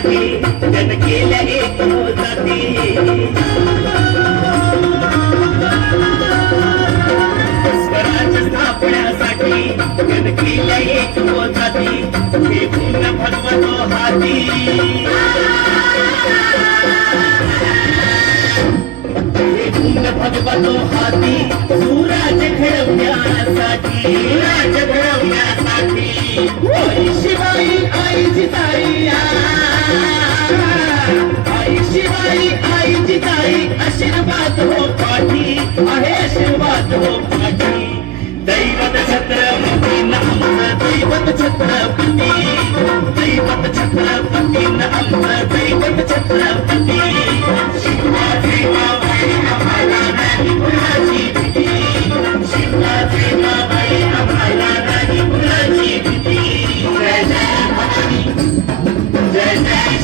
स्थापण्यासाठी जन केल्या एक जाती. स्वराज्य स्थापण्यासाठी जन केल्या एक जाती. हे पूर्ण भगवतो हाती. हे पूर्ण भगवतो हाती. सुराज घडवण्यासाठी सुराज घडवण्यासाठी. आई शिवाई आई जिजाई आई शिवाई आई ताई आशीर्वाद हो पाठी आहे आशीर्वाद हो पाठी दैवत छत्रपती नाम दैवत छत्रपती दैवत छत्रपती नाम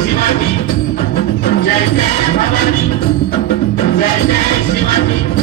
शिवाजी. जय जय